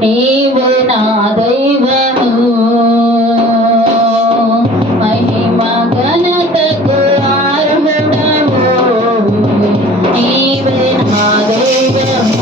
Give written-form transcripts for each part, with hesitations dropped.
నీవే నా దైవము మహిమ ఘనతకు అర్హుడవు నీవే నా దైవము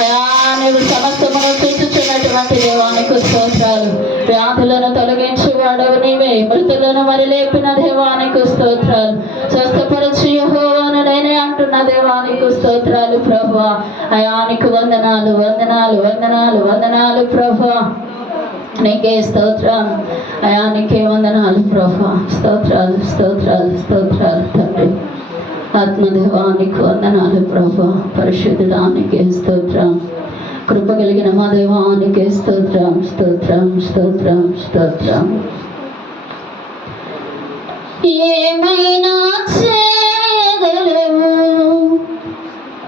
అయా నీవు సమస్తమును చూచుచున్నటువంటి దేవానికి స్తోత్రాలు. వ్యాధులను తొలగించేవాడవు నీవే, మృతులను మరి లేపిన దేవానికి స్తోత్రాలు. స్వస్థపరచు యెహోవాను నేనే అంటున్న దేవానికి స్తోత్రాలు ప్రభువా. అయానికి వందనాలు వందనాలు వందనాలు వందనాలు ప్రభువా. నీకే స్తోత్రం, అయానికే వందనాలు ప్రభువా. స్తోత్రాలు స్తోత్రాలు స్తోత్రాలు తండ్రి. ఆత్మదేవానికి వందనాలు ప్రభువా. పరిశుద్ధుడానికి స్తోత్రం. కృప కలిగిన మా దేవానికి స్తోత్రం స్తోత్రం స్తోత్రం స్తోత్రం. ఏమైనా చేయగలవు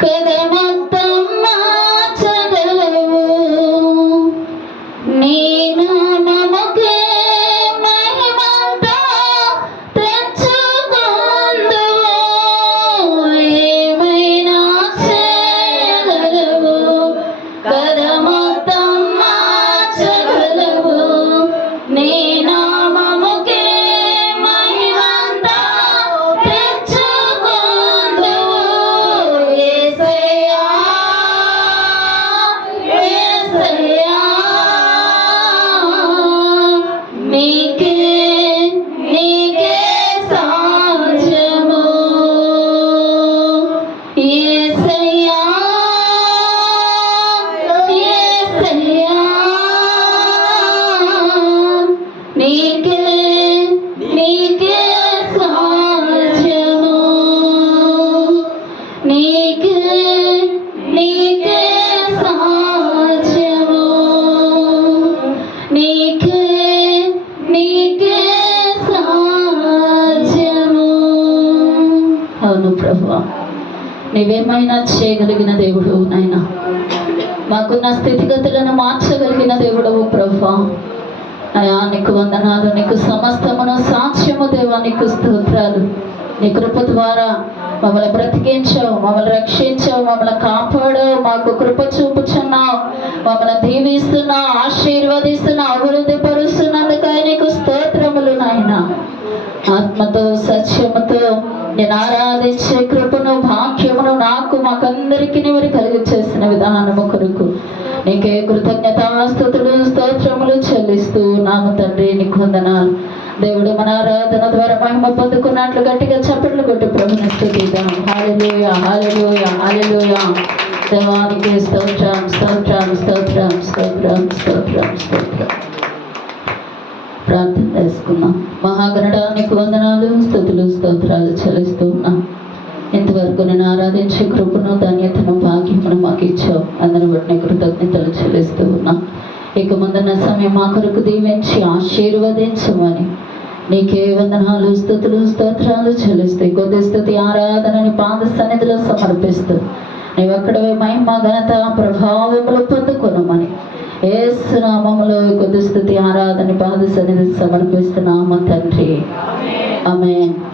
కదా, మొత్తం మార్చగలవు. నీ నామముకే మహిమంతా తెచ్చుకొందువు. ఏమైనా చేయగలవు కదా, మొత్తం మార్చగలవు. నీ నామముకే మహిమంతా తెచ్చుకొందువు. యేసయ్యా యేసయ్యా నీకే నీకే సాధ్యము. యేసయ్యా యేసయ్యా నీకే నీకే సాధ్యము. నీకే నీకే సాధ్యము. నీకే నీకే సాధ్యము. అవును ప్రభువా, నీవేమైనా చేయగలిగిన దేవుడు నాయనా. మాకున్న స్థితిగతులను మార్చగలిగిన దేవుడవు ప్రభువా. అయా నీకు వందనాలు. నీకు సమస్తమును సాక్ష్యము దేవా, నీకు స్తోత్రాలు. నీ కృప ద్వారా మమ్మల్ని బ్రతికించావు, మమ్మల్ని రక్షించావు, మమ్మల్ని కాపాడావు, మాకు కృప చూపుచున్నావు, మమ్మల్ని దీవిస్తున్నావు, ఆశీర్వదిస్తున్నావు, అభివృద్ధి పరుస్తున్నందుకై నీకు స్తోత్రములు నాయన. ఆత్మతో సత్యముతో నేను ఆరాధించే కృపను భాగ్యమును నాకు మాకందరికీ నీవు కలిగి చేసిన విధానము కొరకు నీకే కృతజ్ఞతాస్తుతులు స్తోత్రములు చెల్లిస్తూ నామ తండ్రి నీకు వందనాలు. దేవుడు మన ఆరాధన ద్వారా మహిమ పొందుకున్నట్లు గట్టిగా చప్పట్లు కొట్టి ప్రభుని స్తుతిద్దాం. హల్లెలూయా హల్లెలూయా హల్లెలూయా. దేవానికి స్తోత్రం స్తోత్రం స్తోత్రం స్తోత్రం స్తోత్రం స్తోత్రం. ప్రార్థన చేసుకున్నాం. మహాగణడానికి వందనాలు స్తుతులు స్తోత్రాలు చెల్లిస్తూ ఉన్నాం. ఇంతవరకు నేను ఆరాధించే కృపను ధన్యతను భాగ్యమును మాకు ఇచ్చావు. అందరూ వాటిని కృతజ్ఞతలు చెల్లిస్తూ ఉన్నాం. ఇక ముందున్న సమయం మా కొరకు దీవించి ఆశీర్వదించమని నీకే వందనాలు స్తుతులు స్తోత్రాలు చెల్లిస్తూ కొద్ది స్తుతి ఆరాధనని పాద సన్నిధిలో సమర్పిస్తూ నీవు అక్కడవే మహిమ ఘనత ప్రభావములు పొందుకొనమని యేసు నామములో కొద్ది స్తుతి ఆరాధన పాద సన్నిధి సమర్పిస్తున్నాము తండ్రి. ఆమేన్.